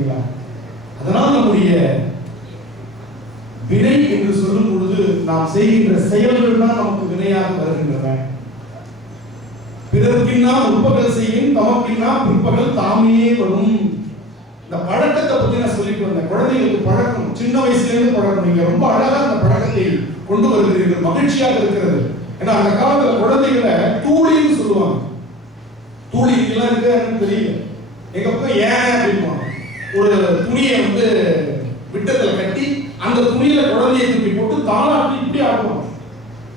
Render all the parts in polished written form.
பார்த்தீங்களா? அதனால் நம்முடைய வினை என்று சொல்லும் பொழுது நாம் செய்கின்ற செயல்கள் தான் நமக்கு வினையாக வருகின்றன. பிறர்க்கின்னா முற்பகல் செய்யும் தமக்கின்னா பிற்பகல் தாமே வரும். இந்த பழக்கத்தை பத்தி நான் சொல்லிட்டு வந்தேன். குழந்தைகளுக்கு பழக்கம் சின்ன வயசுல இருந்து பழக்கம். நீங்க ரொம்ப அழகா அந்த பழக்கத்தை கொண்டு வருகிறீர்கள், மகிழ்ச்சியாக இருக்கிறது. ஏன்னா அந்த காலத்துல குழந்தைகளை தூளின்னு சொல்லுவாங்க. தூளி எல்லாம் இருக்குன்னு தெரியல. எங்க பக்கம் ஏன் அப்படின்வாங்க. ஒரு துணியை வந்து விட்டத்துல கட்டி அந்த துணியில குழந்தையை தூக்கி போட்டு தாளாட்டி இப்படி ஆடுவாங்க.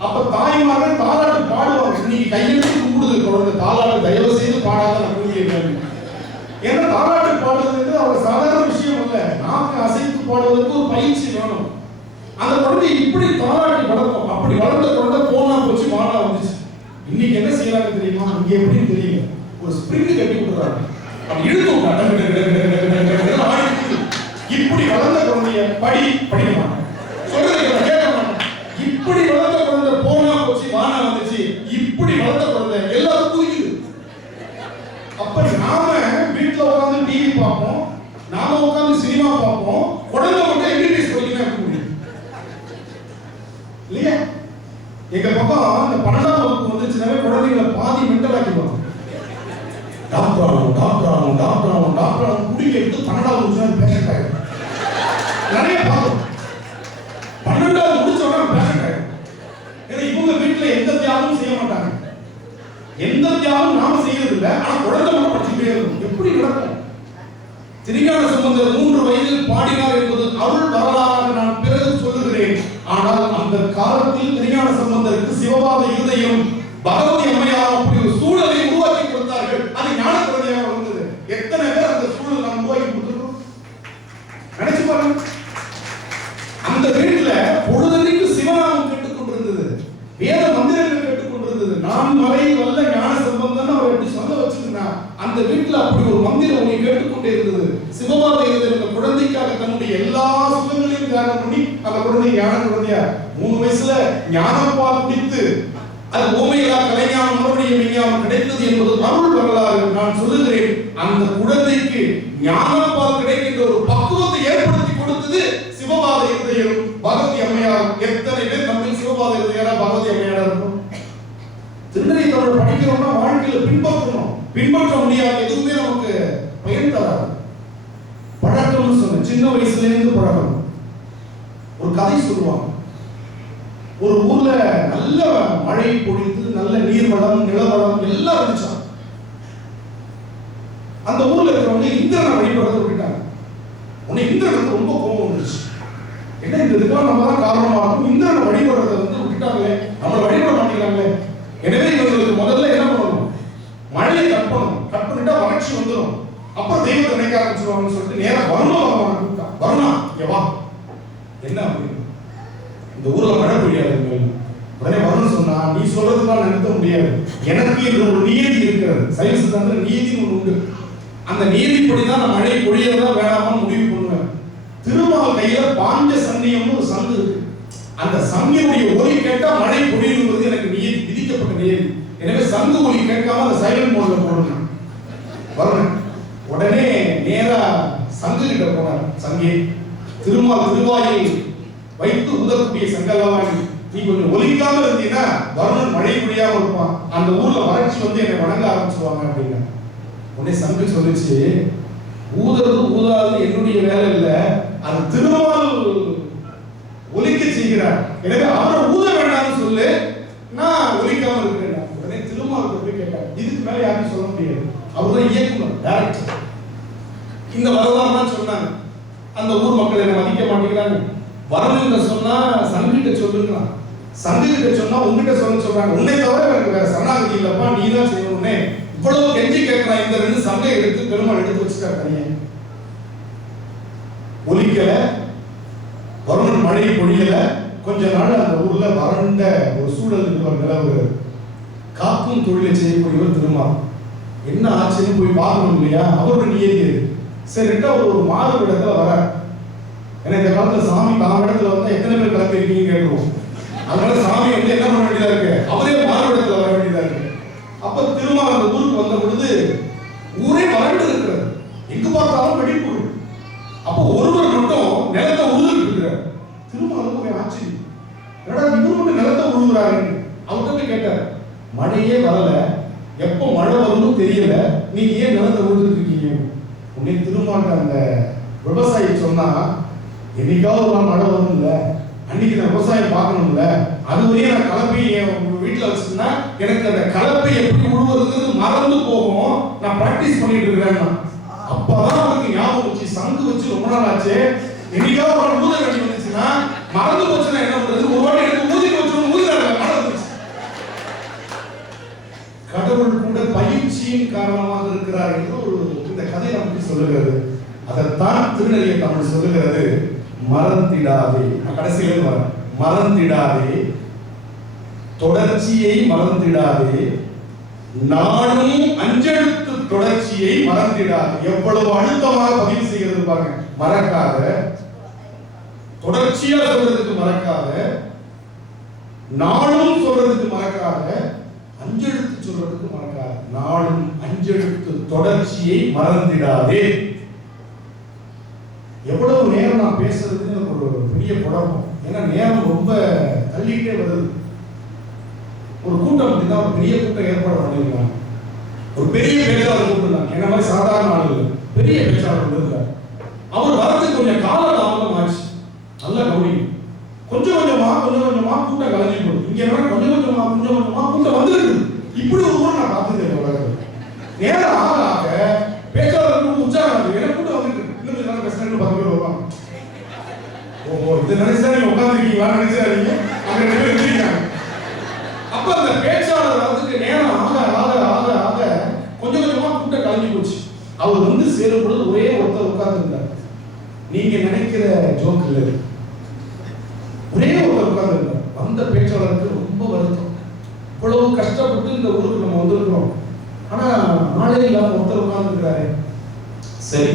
அப்ப தாய்மார்கள் தாளாட்டு பாடுவாங்க. இன்னைக்கு கையெழுத்து கும்பிடுது குழந்தை, தாளாட்டு தயவு செய்து பாடாத நான் கூறியிருக்கேன். ஏன்னா தாளாட்டு பாடுறது அவர் சாதாரண விஷயம் அல்ல. நாக்கு அசைத்து பாடுவதற்கு ஒரு பயிற்சி வேணும். அந்த குழந்தை இப்படி தாளாட்டி வளர்க்கும். அப்படி வளர்ந்த குழந்தை போனா போச்சு, மாடா வந்துச்சு. இன்னைக்கு என்ன செய்யறாங்க தெரியுமா? இங்க எப்படின்னு தெரியல, ஒரு ஸ்பிரிங் கட்டி விட்டுறாங்க. அப்படி இழுத்து விட்டாங்க. இப்படி வளர்ந்த குழந்தைய படிக்கணும் சொல்றது கேட்க மாட்டேன். இப்படி வளர்ந்த குழந்தை போனா போச்சு, வானா வந்துச்சு. இப்படி வளர்ந்த குழந்தை எல்லாரும் தூக்கிது. அப்ப நாம வீட்டுல உட்காந்து டிவி பார்ப்போம், நாம உட்காந்து சினிமா பார்ப்போம். குழந்தை மட்டும் எம்பிபிஎஸ் படிக்கணும் இருக்க முடியும் இல்லையா? எங்க பக்கம் இந்த 12ஆம் வகுப்பு வந்துச்சுனாவே குழந்தைகளை பாதி மென்டல் ஆக்கிடுவாங்க. டாக்டர் ஆகணும், டாக்டர் ஆகணும், டாக்டர் ஆகணும், டாக்டர் ஆகணும் குடிக்க எடுத்து 12ஆவது முடிச்சா பேஷண்ட் ஆகிடும். நிறைய பார்க்கணும். 12ஆவது முடிச்சவங்க பேஷண்ட் ஆகிடும். ஏன்னா இவங்க வீட்டுல எந்த தியாகமும் செய்ய மாட்டாங்க. எந்த தியாகம் நாம செய்யறது இல்லை. ஆனா குழந்தை மட்டும் படிச்சுட்டே இருக்கும். எப்படி நடக்கும்? திருஞான சம்பந்தர் 3 வயதில் பாடினார் என்பது அருள் வரலாறாக நான் பிறகு சொல்லுகிறேன். ஆனால் அந்த காலத்தில் திருஞான சம்பந்தருக்கு சிவபாத இருதயம் பகவதி அம்மையார் அப்படி ஒரு சூழலை உருவாக்கி கொடுத்தார்கள். அது ஞான குழந்தையாக வந்தது. எத்தனை பேர் அந்த சூழல் நாம் உருவாக்கி கொடுத்துருக்கோம் நினைச்சு பாருங்க. அந்த வீட்டுல பொழுதனைக்கு சிவநாமம் கேட்டுக் கொண்டிருந்தது, வேத மந்திரங்கள் கேட்டுக் கொண்டிருந்தது. நான் மறை வல்ல ஞான சம்பந்தம் அவர் எப்படி சொல்ல வச்சிருந்தா அந்த வீட்டுல அப்படி ஒரு மந்திரம் உன்னை கேட்டுக்கொண்டே இருந்தது. சிவபாத இருந்த குழந்தைக்காக தன்னுடைய எல்லா சுகங்களையும் தியாகம் பண்ணி அந்த குழந்தை ஞான குழந்தையா 3 வயசுல ஞானப்பால் குடித்து அது ஓமையிலா கலைஞானம் மறுபடியும் விஞ்ஞானம் கிடைத்தது என்பது அருள் வரலாறு. நான் சொல்லுகிறேன், அந்த குழந்தைக்கு ஞானப்பால் கிடைக்கின்ற ஒரு பக்குவத்தை ஏற்படுத்தி கொடுத்தது சிவபாத இருதயம் பகவதி அம்மையார். எத்தனை பேர் நம்ம சிவபாத இருதயாரா பகவதி அம்மையாரா இருக்கும்? திருநெறி தமிழ் படிக்கிறோம்னா வாழ்க்கையில பின்பற்றணும். பின்பற்ற முடியாது எதுவுமே நமக்கு பயன் தராது. பழக்கம்னு சொன்ன சின்ன வயசுல இருந்து பழக்கம். ஒரு கதை சொல்லுவாங்க. ஒரு ஊர்ல நல்ல மழை பொழிந்து நல்ல நீர்வளம் நிலவளம் எல்லாம் இருந்துச்சா. அந்த ஊர்ல இருக்கிறவங்க இந்திரனை வழிபடுறத விட்டுட்டாங்க. உன்னை இந்திரனுக்கு ரொம்ப கோபம் வந்துருச்சு. என்ன இந்த இதுக்காக நம்ம தான் காரணமா இருக்கும். இந்திரனை வழிபடுறத விட்டுட்டாங்களே, நம்மளை வழிபட மாட்டேங்கிறாங்களே. எனவே இவங்களுக்கு முதல்ல என்ன பண்ணணும்? மழையை கட் பண்ணணும். கட் பண்ணிட்டா வறட்சி வந்துடும். அப்புறம் தெய்வத்தை நினைக்க ஆரம்பிச்சிருவாங்கன்னு சொல்லிட்டு நேரம் வருணம் கூப்பிட்டான். வருணா இங்க வா. என்ன அப்படின்னு, இந்த ஊர்ல மழை பெய்யாது. உடனே வருண் சொன்னா, நீ சொல்றதுலாம் நிறுத்த முடியாது. எனக்கு இந்த ஒரு நியதி இருக்கிறது. சைவ சித்தாந்தத்துல நியதின்னு ஒன்று உண்டு. அந்த நியதிப்படிதான் நான் மழை பொழியறதா வேணாமான்னு முடிவு பண்ணுவேன். திருமால் கையில பாஞ்ச சன்னியம்னு ஒரு சங்கு இருக்கு. அந்த சங்கினுடைய ஒலி கேட்டா மழை பொழியுங்கிறது எனக்கு நியதி, விதிக்கப்பட்ட நியதி. எனவே சங்கு ஒலி கேட்காம அந்த சைலண்ட் மோட்ல போடணும். வருணன் உடனே நேரா சங்கு கிட்ட போனார். சங்கே, திருமால் திருவாயில் வைத்து உதவக்கூடிய சங்கல்வாணி, நீ கொஞ்சம் ஒலிக்காம இருந்தீங்கன்னா வருணன் மழை பொழியாம இருப்பான். அந்த ஊர்ல வறட்சி வந்து என்னை வணங்க ஆரம்பிச்சுவாங்க அப்படின்னா. உடனே சங்கு சொல்லிச்சு, ஊதுறது ஊதாது என்னுடைய வேலை இல்லை, அது திருமால் ஒலிக்க செய்கிறார். எனவே அவரை ஊத வேண்டாம்னு சொல்லு, நான் ஒலிக்காம இருக்கிறேன். உடனே திருமால் போய் கேட்டார். இதுக்கு மேல யாரும் சொல்ல முடியாது. அவர்தான் இயக்குனர், டைரக்டர். இந்த வரலாறு சொன்னாங்க. அந்த ஊர் மக்கள் என்ன மதிக்க மாட்டேங்கிறாங்க. வரணுங்க சொன்னா சங்கிட்ட சொல்லுங்க, சங்கிட்ட சொன்னா உங்ககிட்ட சொல்றாங்க. உன்னை தவிர எனக்கு வேற சரணாகதி இல்லப்பா, நீ தான் செய்யணும்னே இவ்வளவு கெஞ்சி கேட்கிறான். இந்த 2 சங்கை எடுத்து பெருமாள் எடுத்து வச்சுட்டார் தனியா. ஒலிக்கல, வருணன் மழை பொழியல. கொஞ்ச நாள் அந்த ஊர்ல வறண்ட ஒரு சூழல் நிலவுகிறது. காக்கும் தொழிலை செய்யக்கூடியவர் திருமால். என்ன ஆச்சுன்னு போய் பார்க்கணும் இல்லையா? அவரோட நியதி. சரிட்டா ஒரு மாறு இடத்துல வர. ஏன்னா இந்த காலத்துல சாமி தாம் இடத்துல வந்து எத்தனை பேர் கலந்து இருக்கீங்க கேட்டுருவோம். அதனால சாமி வந்து என்ன பண்ண வேண்டியதா இருக்கு? அவரே மாறு இடத்துல வர வேண்டியதா இருக்கு. அப்ப திருமால் அந்த ஊருக்கு வந்த பொழுது ஊரே வறண்டு இருக்கிறது. எங்கு பார்த்தாலும் வெடிப்பு. ஒருவர் மட்டும் நிலத்தை உழுதுட்டு இருக்கிறார். திரும்ப அதுக்கு ஆச்சரியம், என்னடா இவரு மட்டும் நிலத்தை உழுகுறாரு. அவர்கிட்ட போய் கேட்டார், மழையே வரல, எப்போ மழை வரும்னு தெரியல, நீங்க ஏன் நிலத்தை உழுதுட்டு இருக்கீங்க? உடனே திரும்ப அந்த விவசாயி சொன்னா, என்னைக்காவது ஒரு மழை வரும் இல்ல, அன்னைக்கு நான் விவசாயம் பார்க்கணும்ல, அதுவரையே நான் கலப்பை என் வீட்டுல வச்சிருந்தா எனக்கு அந்த கலப்பை எப்படி உழுவுறதுன்னு மறந்து போகும், நான் பிராக்டிஸ் பண்ணிட்டு இருக்கிறேன். அப்பதான் அவருக்கு ஞாபகம் வச்சு, சங்கு வச்சு ரொம்ப நாள் ஆச்சு, என்னைக்காவது ஒரு ஊத வேண்டி வந்துச்சுன்னா மறந்து போச்சுன்னா என்ன பண்றது, ஒரு வாட்டி எனக்கு ஊதி வச்சு ஊதுறாங்க மறந்துச்சு. கடவுள் கூட பயிற்சியின் காரணமாக இருக்கிறார் என்று ஒரு இந்த கதை நமக்கு சொல்லுகிறது. அதைத்தான் திருநெறிய தமிழ் சொல்லுகிறது, மறந்திடாதே. கடைசியில வர மறந்திடாதே, தொடர்ச்சியை மறந்திடாதே, நானும் அஞ்செழுத்து தொடர்ச்சியை மறந்திடாதே. எவ்வளவு அழுத்தமாக பதிவு செய்கிறது பாருங்க. மறக்காத, தொடர்ச்சியா சொல்றதுக்கு மறக்காத, நானும் சொல்றதுக்கு மறக்காத, அஞ்செழுத்து சொல்றதுக்கு மறக்காத. நானும் அஞ்செழுத்து தொடர்ச்சியை மறந்திடாதே. எவ்வளவு நேரம் நான் பேசுறதுன்னு எனக்கு ஒரு பெரிய குழப்பம். ஏன்னா நேரம் ரொம்ப தள்ளிக்கிட்டே வருது. ஒரு கூட்டம் அப்படின்னா ஒரு பெரிய கூட்டம் ஏற்பாடு பண்ணிருக்காங்க, ஒரு பெரிய பேச்சாளர் கூப்பிட்டுருந்தாங்க. என்ன மாதிரி சாதாரண ஆளுகள் பெரிய பேச்சாளர் இருந்தார். அவர் வரதுக்கு கொஞ்சம் கால தாமதம் ஆச்சு. நல்லா கவனி, கொஞ்சம் கொஞ்சமா கூட்டம் கலைஞ்சி போகுது. இங்க என்ன கொஞ்சம் கொஞ்சமா கூட்டம் வந்துருக்கு. இப்படி ஒரு ஊர் நான் பார்த்தது உலகத்தில். நேரம் ஆக ஆக பேச்சாளருக்கு உற்சாகம், எனக்கு கூட்டம் வந்துருக்கு, இன்னும் நல்லா பேசுறேன்னு 10 பேர் வருவாங்க. ஓஹோ, இது நினைச்சா நீங்க உட்காந்துருக்கீங்களா நினைச்சாதீங்க, அங்க 2 பேர் இருக்காங்க. அப்ப அந்த பேச்சாளர் வரதுக்கு நேரம் ஆக ஆக ஆக ஆக கொஞ்சம் கொஞ்சமா கூட்டம் கலைஞ்சி போச்சு. அவர் வந்து சேரும் பொழுது ஒரே ஒருத்தர் உட்கார்ந்து இருந்தார். நீங்க நினைக்கிற ஜோக் இல்லை, ஒரே ஒருத்தர் உட்கார்ந்து இருந்தார். அந்த பேச்சாளருக்கு ரொம்ப வருத்தம், இவ்வளவு கஷ்டப்பட்டு இந்த ஊருக்கு நம்ம வந்திருக்கிறோம், ஆனா நாளே இல்லாம ஒருத்தர் உட்கார்ந்து இருக்கிறாரு. சரி,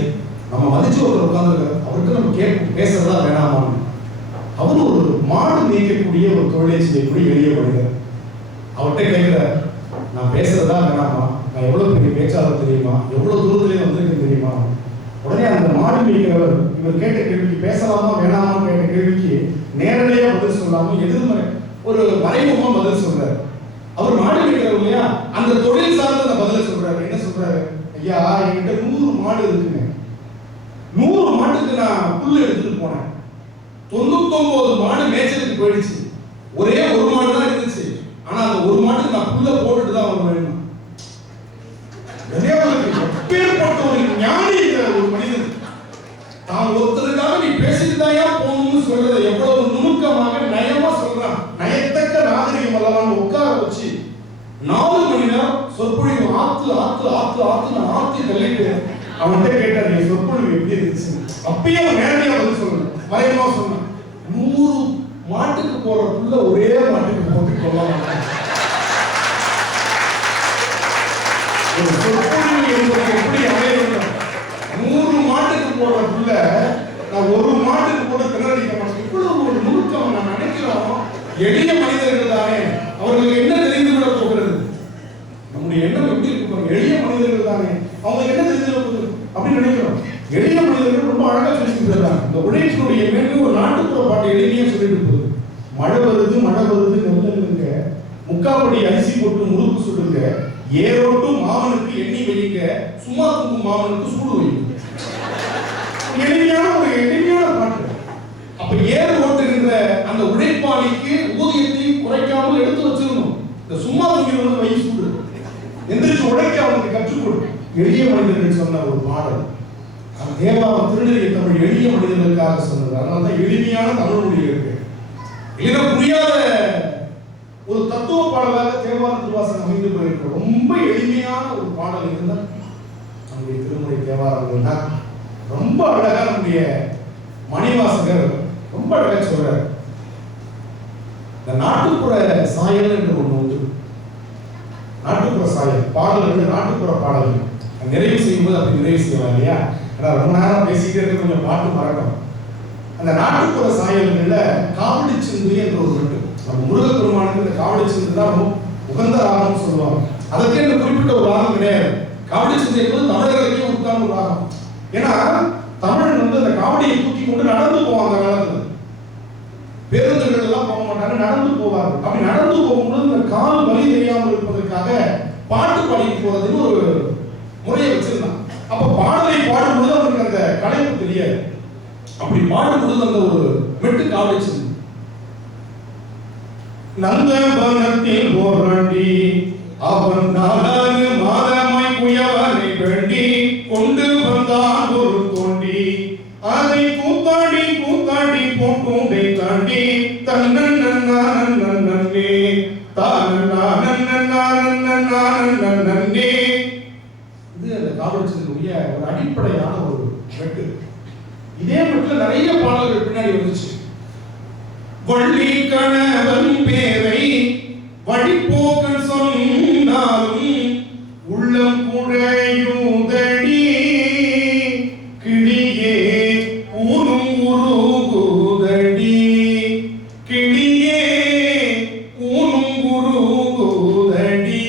நம்ம மதிச்சு ஒருத்தர் உட்கார்ந்து இருக்காரு, அவர்கிட்ட நம்ம பேசுறதா வேணாமான்னு. அவரு ஒரு மாடு மேய்க்கக்கூடிய ஒரு தொழிலை செய்யக்கூடிய எளிய மனிதர். அவர்கிட்ட கேட்கிறார், நான் பேசுறதா வேணாமா, நான் எவ்வளவு பெரிய பேச்சாளர் தெரியுமா, எவ்வளவு தூரத்திலே வந்திருக்கேன் தெரியுமா. உடனே அந்த மாடு மேய்க்கிறவர் இவர் கேட்ட கேள்விக்கு பேசலாமா வேணாமா கேட்ட கேள்விக்கு நேரடியா பதில் சொல்லாம எதிர்மறை ஒரு மறைமுகமா பதில் சொல்றாரு. அவர் மாடு மேய்க்கிறவர் இல்லையா, அந்த தொழில் சார்ந்த அந்த பதில சொல்றாரு. என்ன சொல்றாரு, ஐயா என்கிட்ட 100 மாடு இருக்குங்க, 100 மாட்டுக்கு நான் புல்லு எடுத்துட்டு போனேன், 99 மாடு மேய்ச்சலுக்கு போயிடுச்சு, ஒரே ஒரு மாடு தான் இருந்துச்சு, ஆனா அந்த ஒரு மாட்டுக்கு நான் புல்ல போட்டுட்டு தான் வருவேன். எப்பேற்பட்ட ஒரு ஞானி ஒரு மனிதன், தான் ஒருத்தருக்காக நீ பேசிட்டுதாயா போகணும்னு சொல்றதை எவ்வளவு நுணுக்கமாக நயமா சொல்றான். நயத்தக்க நாகரிகம் அல்லவான்னு உட்கார வச்சு 4 மணி நேரம் சொற்பொழிவு ஆத்து ஆத்து ஆத்து ஆத்து நான் ஆத்தி தள்ளிட்டு அவன்கிட்ட கேட்டார், என் சொற்பொழிவு எப்படி இருந்துச்சு. அப்பயே அவன் நேரடியா பதில் சொல்லணும், மறைமுகமா சொன்னான். 100 மாட்டுக்கு போற புல்ல ஒரே மாட்டுக்கு போட்டு கொள்ள மாட்டான். ஒரு சொற்பொழிவு என்பது எப்படி அமையணும், 100 மாட்டுக்கு போற புல்ல நான் ஒரு மாட்டுக்கு போட திணறடிக்க மாட்டேன். இவ்வளவு ஒரு நுணுக்கம் நான் நினைக்கிறோம். எளிய மனிதர்கள் தானே, அவர்களுக்கு என்ன தெரிந்து விட போகிறது, நம்முடைய எண்ணம் எப்படி இருக்கு, எளிய மனிதர்கள் தானே அவங்க என்ன தெரிந்து விட போகுது அப்படின்னு நினைக்கிறோம். எளிய மனிதர்கள் ரொம்ப அழகா சொல்லிட்டு இருக்காங்க. இந்த உழைப்பினுடைய மேலும் ஒரு நாட்டுப்புற பாட்டு எளிமையா சொல்லிட்டு போகுது. மழை வருது நெல்லுங்க, முக்காப்படி அரிசி போட்டு முறுக்கு சுடுங்க, ஏரோட்டும் மாமனுக்கு எண்ணி வைங்க, சும்மா தூங்கும் மாமனுக்கு சூடு வைங்க. எளிமையான பாட்டு. அப்ப ஏர் ஓட்டுகின்ற அந்த உழைப்பாளிக்கு ஊதியத்தை குறைக்காமல் எடுத்து வச்சிருந்தோம். இந்த சும்மா தூங்கிறவங்க வை சூடு, எந்திரிச்சு உழைக்க அவனுக்கு கற்றுக் கொடு. எளிய மனிதர்கள் சொன்ன ஒரு பாடல். தேவாரம் திருநெறிய தமிழ் எளிய மனிதர்களுக்காக சொன்னது. அதனால்தான் எளிமையான தமிழ் மொழி இருக்கு. இல்லைன்னா புரியாத ஒரு தத்துவ பாடலாக தேவார திருவாசகம் அமைந்து போயிருக்கு. ரொம்ப எளிமையான ஒரு பாடல் இருந்தால் நம்முடைய திருமுறை தேவாரங்கள் தான். ரொம்ப அழகா நம்முடைய மணிவாசகர் ரொம்ப அழகா சொல்றார். இந்த நாட்டுப்புற சாயல் என்று ஒன்று உண்டு. நாட்டுப்புற சாயல் பாடல்கள், நாட்டுப்புற பாடல்கள் நிறைவு செய்யும்போது அப்படி நிறைவு செய்யலாம் இல்லையா. ரொம்ப நேரம் பேசிக்கிட்டே இருக்க கொஞ்சம் பாட்டு மறக்கும். அந்த நாட்டுப்புற சாயல்கள்ல காவடி சிந்து என்ற ஒரு இருக்கு. நம்ம முருகப்பெருமானுக்கு இந்த காவடி சிந்து தான் உகந்த ராகம் சொல்லுவாங்க. அதற்கு இந்த குறிப்பிட்ட ஒரு ராகம் கிடையாது. காவடி சிந்து என்பது தமிழர்களுக்கே உண்டான ஒரு ராகம். ஏன்னா தமிழன் வந்து அந்த காவடி மாட்டாங்க, நடந்து போவாங்க. அப்படி நடந்து போகும்போது இந்த கால் வலி தெரியாமல் இருப்பதற்காக பாட்டு பாடிட்டு போறதுன்னு ஒரு முறையை வச்சிருந்தான். அப்ப பாடலை பாடும்போது அவனுக்கு அந்த கலைப்பு தெரியாது. அப்படி பாடும்போது அந்த ஒரு மெட்டு காவலிச்சு நந்தவனத்தில் போராண்டி அவன் 4 மாதமாய் குயவனை வேண்டி கொண்டு வந்தான் ஒரு தோண்டி அதை கூத்தாடி கூத்தாடி போட்டூண்டை தாண்டி தன்னே தானே. இது அந்த காவலிச்சனுடைய ஒரு அடிப்படையான ஒரு மெட்டு. இதே மெட்டுல நிறைய பாடல்கள் பின்னாடி வந்துச்சு. வள்ளி கணவன் பேரை வழிபோக்கன் சொன்னாலும் உள்ளம் குழையுதடி கிளியே ஊனும் உருகுதடி கிளியே ஊனும் உருகுதடி.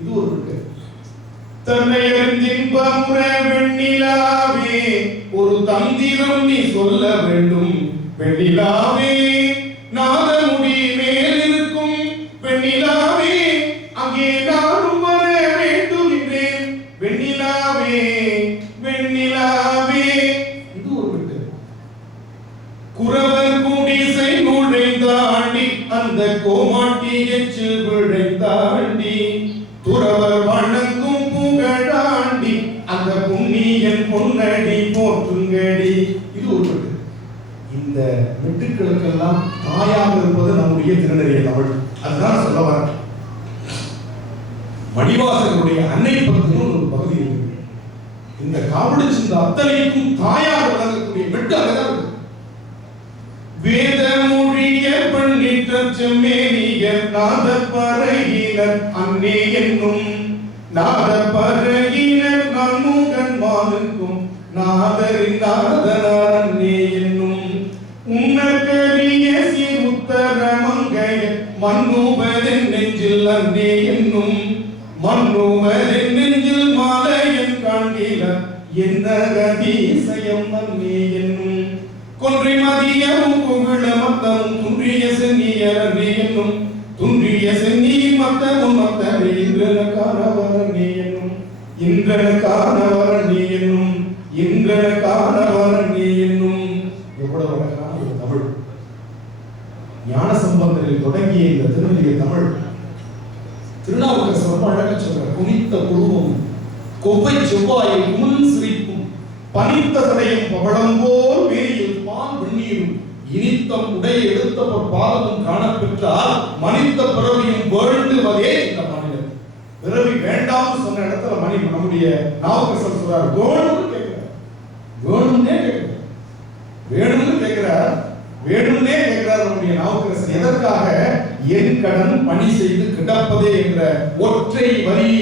இது ஒரு இருக்கு. தன்னை அறிந்தின்பமுற வெண்ணிலாவே ஒரு தந்திரம் நீ சொல்ல வேண்டும் வெண்ணிலாவே நாதமுடி மேல் இருக்கும் வெண்ணிலாவே அங்கே நானும் வர வேண்டும் என்றேன் வெண்ணிலாவே வெண்ணிலாவே. இது ஒரு விட்டு. குறவர் குடிசை நுழைந்தாண்டி அந்த கோமாட்டி எச்சு விழைந்தாண்டி துறவர் வணங்கும் புகழாண்டி அந்த புண்ணியன் பொன்னடி போற்றுங்கடி. இது ஒரு விட்டு. இந்த மெட்டுக்களுக்கெல்லாம் தாயாக இருப்பது நம்முடைய திருநெறிய தமிழ். அதுதான் சொல்ல வர. மணிவாசகருடைய அன்னை பத்தின ஒரு பகுதி இருக்கு. இந்த காவலிச்சந்த அத்தனைக்கும் தாயாக விளங்கக்கூடிய மெட்டு அழகா இருக்கு. வேத மொழிய பண்ணிட்ட செம்மேனியர் நாத பறையினர் அன்னே என்னும் நாத பறையினர் நன்முகன் மானுக்கும் நாதரின் நாதனார் அன்னே என்னும் உன்னகரிய சீருத்தர மங்கைய மன்னுவரின் நெஞ்சில் அன்னே என்னும் மன்னுவரின் நெஞ்சில் மாலையன் காண்கில என்ன அதிசயம் அன்னே என்னும் கொன்றை மதியமும் குவிள மத்தமும் துன்றிய சென்னியர் அன்னே என்னும் துன்றிய சென்னி மத்தமும் மத்தமே இன்றனக்கானவர் அன்னே என்னும் இன்றனக்கானவர் அன்னே என்னும் இன்றனக்கானவர் அன்னே என்னும். எவ்வளவு அழகான ஒரு தமிழ். ஞான சம்பந்தரில் தொடங்கிய இந்த திருநெறிய தமிழ் திருநாவுக்கரசர் ரொம்ப அழகா சொல்றார். குனித்த குருவும் கொவ்வை செவ்வாயில் குமன் சிரிப்பும் பனித்த தடையும் பவளம்போல் வேரியில் பால் வெந்நீரும் இனித்தம் உடைய எடுத்தவர் பாதமும் காணப்பெற்றால் மனித பிறவியும் வேண்டுவதே இந்த மாநிலம். பிறவி வேண்டாம்னு சொன்ன இடத்துல மணி நம்முடைய நாவுக்கரசர் சொல்றார் வேணும்னு கேட்கிறார். வேணும்னே கேட்கிறார். வேணும்னு கேட்கிறார். வேணும்னே கேட்கிறார் நம்முடைய நாவுக்கரசர். எதற்காக? என் கடன் பணி செய்து கிடப்பதே என்ற ஒற்றை வரி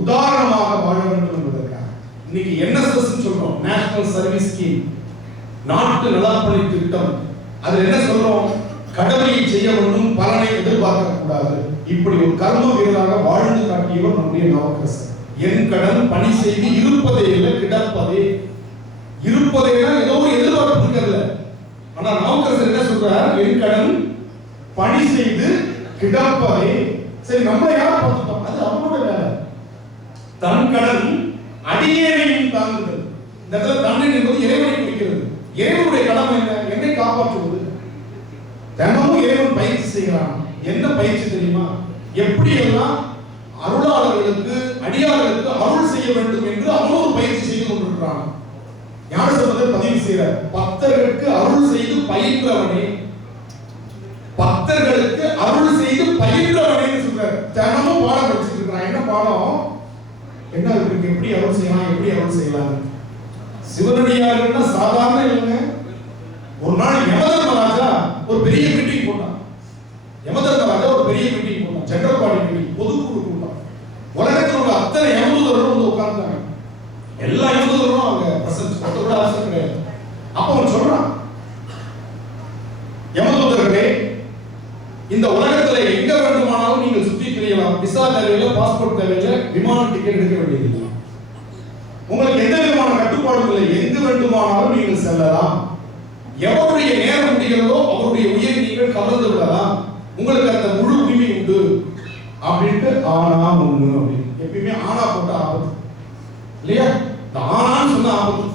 உதாரணமாக வாழ வேண்டும் என்பதற்காக. இன்னைக்கு என்எஸ்எஸ் சொல்றோம், நேஷனல் சர்வீஸ் ஸ்கீம், நாட்டு நலப்பணி திட்டம். அதுல என்ன சொல்றோம்? கடமையை செய்ய வேண்டும், பலனை எதிர்பார்க்க கூடாது. இப்படி ஒரு கர்ம வீரராக வாழ்ந்து காட்டியவர் நம்முடைய நாவுக்கரசர். என் கடன் பணி செய்து இருப்பதே இல்லை கிடப்பதே. இருப்பதேனா ஏதோ ஒரு எதிர்பார்ப்பு இருக்கல. ஆனா நாவுக்கரசர் என்ன சொல்றார்? என் கடன் பணி செய்து கிடப்பதே. சரி, நம்மளை யார் பார்த்துட்டோம்? அது அவனோட வேலை. தன் கடன் அடியேனையும் தாங்குதல். இந்த இடத்துல தன்னை என்பது இறைவனை குறிக்கிறது. இறைவனுடைய கடமை என்ன? என்னை காப்பாற்றுவது. தினமும் இறைவன் பயிற்சி செய்கிறான். என்ன பயிற்சி தெரியுமா? எப்படி எல்லாம் அருளாளர்களுக்கு அடியார்களுக்கு அருள் செய்ய வேண்டும் என்று அவனோடு பயிற்சி செய்து கொண்டிருக்கிறான். ஞானசம்பந்தர் பதிவு செய்கிறார். பக்தர்களுக்கு அருள் செய்து பயின்றவனே, பக்தர்களுக்கு அருள் செய்து பயின்றவனே சொல்றார். தினமும் பாடம் படிச்சுட்டு இருக்கிறான். என்ன பாடம்? என்ன இருக்கு? எப்படி அருள் செய்யலாம், எப்படி அருள் செய்யலாம். சிவனடியார்கள்னா சாதாரண இல்லைங்க. ஒரு நாள் யமதர்மராஜா ஒரு பெரிய மீட்டிங் போட்டான். யமதர்மராஜா ஒரு பெரிய மீட்டிங் போட்டான். ஜெனரல் பாடி மீட்டிங், பொதுக்குழு கூட்டம். உலகத்தில் உள்ள அத்தனை யமதூதர்களும் வந்து உட்கார்ந்தாங்க. எல்லா யமதூதர்களும் அவங்க பிரசன்ட் கூட அவசியம் கிடையாது. அப்ப அவன் சொல்றான், யமதூதர்களே, இந்த உலகத்துல எங்க வேண்டுமானாலும் நீங்கள் சுற்றி திரியலாம். விசா தேவையில்லை, பாஸ்போர்ட் தேவையில்லை, விமான டிக்கெட் எடுக்க வேண்டியதில்லை. உங்களுக்கு எந்த விதமான கட்டுப்பாடும் இல்லை. எங்கு வேண்டுமானாலும் நீங்கள் செல்லலாம். எவருடைய நேரம் முடிகிறதோ அவருடைய உயிர் நீங்கள் கவர்ந்து விடலாம், உங்களுக்கு அந்த முழு உரிமை உண்டு அப்படின்ட்டு ஆனா ஒண்ணு அப்படின்னு. எப்பயுமே ஆனா போட்ட ஆபத்து இல்லையா? இந்த ஆனான்னு சொன்ன ஆபத்து.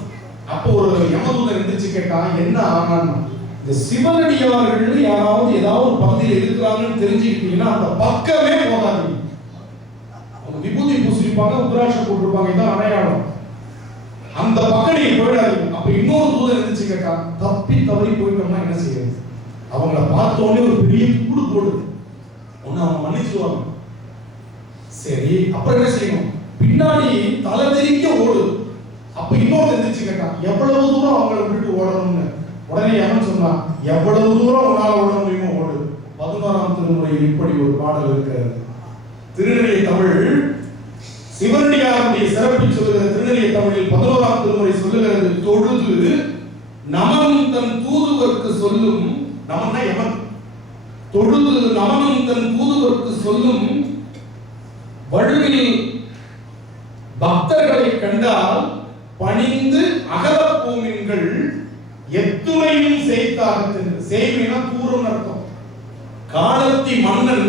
அப்போ ஒரு யமதூதன் எந்திரிச்சு கேட்டான், என்ன ஆனான்னா, இந்த சிவனடியார்கள் யாராவது ஏதாவது ஒரு பகுதியில் இருக்கிறாங்கன்னு தெரிஞ்சுக்கிட்டீங்கன்னா அந்த பக்கமே போகாதீங்க. அவங்க விபூதி பூசிருப்பாங்க, உத்ராட்சம் போட்டிருப்பாங்க, இதான் அடையாளம். அந்த பக்கம் நீங்க போயிடாதீங்க. அப்ப இன்னொரு தூதன் எந்திரிச்சு கேட்டான், தப்பி தவறி போயிட்டோம்னா என்ன செய்யறது? அவங்கள பார்த்தோன்னே ஒரு பெரிய கூடு போடுது, ஒன்னு அவங்க மன்னிச்சுவாங்க. சரி, அப்புறம் என்ன செய்யணும்? பின்னாடி தலை தெறிக்க ஓடு. அப்ப இன்னொரு எந்திரிச்சு கேட்டான், எவ்வளவு தூரம் அவங்களை விட்டுட்டு ஓடணும்னு. உடனே அவன் சொன்னான், எவ்வளவு தூரம் உன்னால ஓட முடியுமோ ஓடு. 11ஆம் திருமுறையில் இப்படி ஒரு பாடல் இருக்கிறது. திருநெறிய தமிழ் சிவனடியாருடைய சிறப்பை சொல்லுகிற திருநெறிய தமிழில் 11ஆம் திருமுறை சொல்லுகிறது, தொழுது நமனும் தன் தூதுவர்க்கு சொல்லும். நமன்னா எவன்? தொழுது நமனும் தன் தூதுவர்க்கு சொல்லும் வழுவில் பக்தர்களை கண்டால் பணிந்து அகலப் பூமின்கள் எத்துணையும் செய்தாக. செய்மைனா தூரம் அர்த்தம். காலத்தி மன்னன்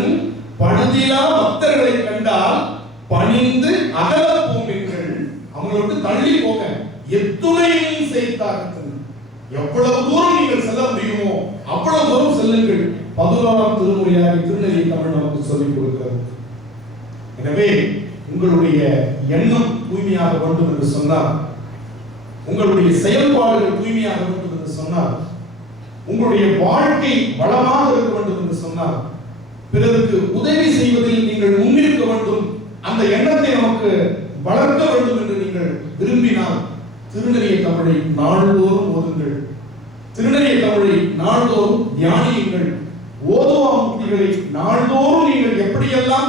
பழுதிலா பக்தர்களை கண்டால் பணிந்து அகலப் பூமின்கள், அவங்களோடு தள்ளி போக எத்துணையும் செய்தாக. எவ்வளவு தூரம் நீங்கள் செல்ல முடியுமோ அவ்வளவு தூரம் செல்லுங்கள். 11ஆம் திருமுறையாக திருநெறிய தமிழ் நமக்கு சொல்லிக் கொடுக்கிறது. எனவே உங்களுடைய எண்ணம் தூய்மையாக வேண்டும் என்று சொன்னால், உங்களுடைய செயல்பாடுகள் தூய்மையாக வேண்டும் என்று சொன்னால், உங்களுடைய வாழ்க்கை வளமாக இருக்க வேண்டும் என்று சொன்னால், பிறருக்கு உதவி செய்வதில் நீங்கள் முன்னிற்க வேண்டும், அந்த எண்ணத்தை நமக்கு வளர்க்க வேண்டும் என்று நீங்கள் விரும்பினால் திருநெறிய தமிழை நாள்தோறும் ஓதுங்கள். திருநெறிய தமிழை நாள்தோறும் தியானியுங்கள். ஓதுவா முக்திகளை நாள்தோறும் நீங்கள் எப்படியெல்லாம்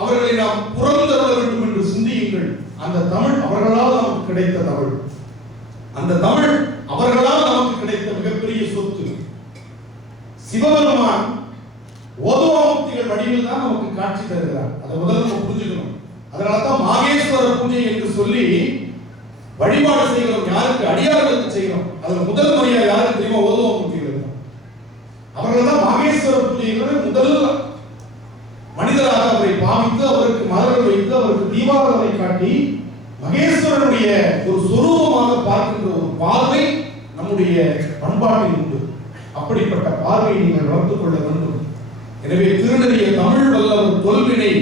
அவர்களை நாம் புறந்தள்ள வேண்டும் என்று சிந்தியுங்கள். அந்த தமிழ் அவர்களால் நமக்கு கிடைத்த தமிழ், அந்த தமிழ் அவர்களால் நமக்கு கிடைத்த மிகப்பெரிய சொத்து. சிவபெருமான் ஓதுவா முக்திகள் வடிவில் தான் நமக்கு காட்சி தருகிறார். அதை முதல்ல நம்ம புரிஞ்சுக்கணும். அதனாலதான் மாகேஸ்வர பூஜை என்று சொல்லி வழிபாடு செய்கிறோம். யாருக்கு? அடியார்களுக்கு செய்கிறோம். அதுல முதல் முறையா யாருக்கு தெரியுமா? ஓதுவா முக்திகள். அவர்கள் தான் மாகேஸ்வர பூஜைகளை முதல் மனிதராக அவரை பாவித்து, அவருக்கு மலர்கள் வைத்து, அவருக்கு தீபாவளை காட்டி மகேஸ்வரனுடைய ஒரு சொரூபமாக பார்க்கின்ற ஒரு பார்வை நம்முடைய பண்பாட்டில் உண்டு. அப்படிப்பட்ட பார்வையை நீங்கள் வளர்த்துக் கொள்ள வேண்டும். எனவே திருநெறிய தமிழ் வல்லவர் தொல்வினை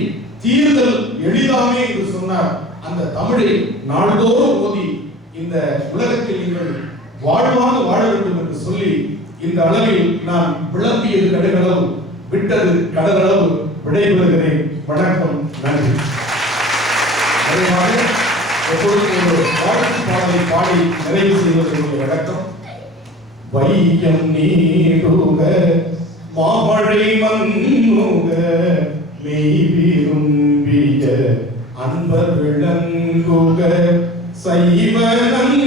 தீர்தல் எளிதாமே என்று சொன்னார். அந்த தமிழை நாள்தோறும் ஓதி இந்த உலகத்தில் நீங்கள் வாழ்வாக வாழ வேண்டும் என்று சொல்லி இந்த அளவில் நான் விளம்பியது கடுகளவு, விட்டது கடலளவு விடைபெறுகிறேன். வணக்கம், நன்றி. அதேமாக எப்பொழுது ஒரு வாழ்த்து பாடலை பாடி நிறைவு செய்வதற்கு வணக்கம். வையம் நீருக மாமழை மன்னுக மெய் விரும்பிய அன்பர் விளங்குக சைவனம்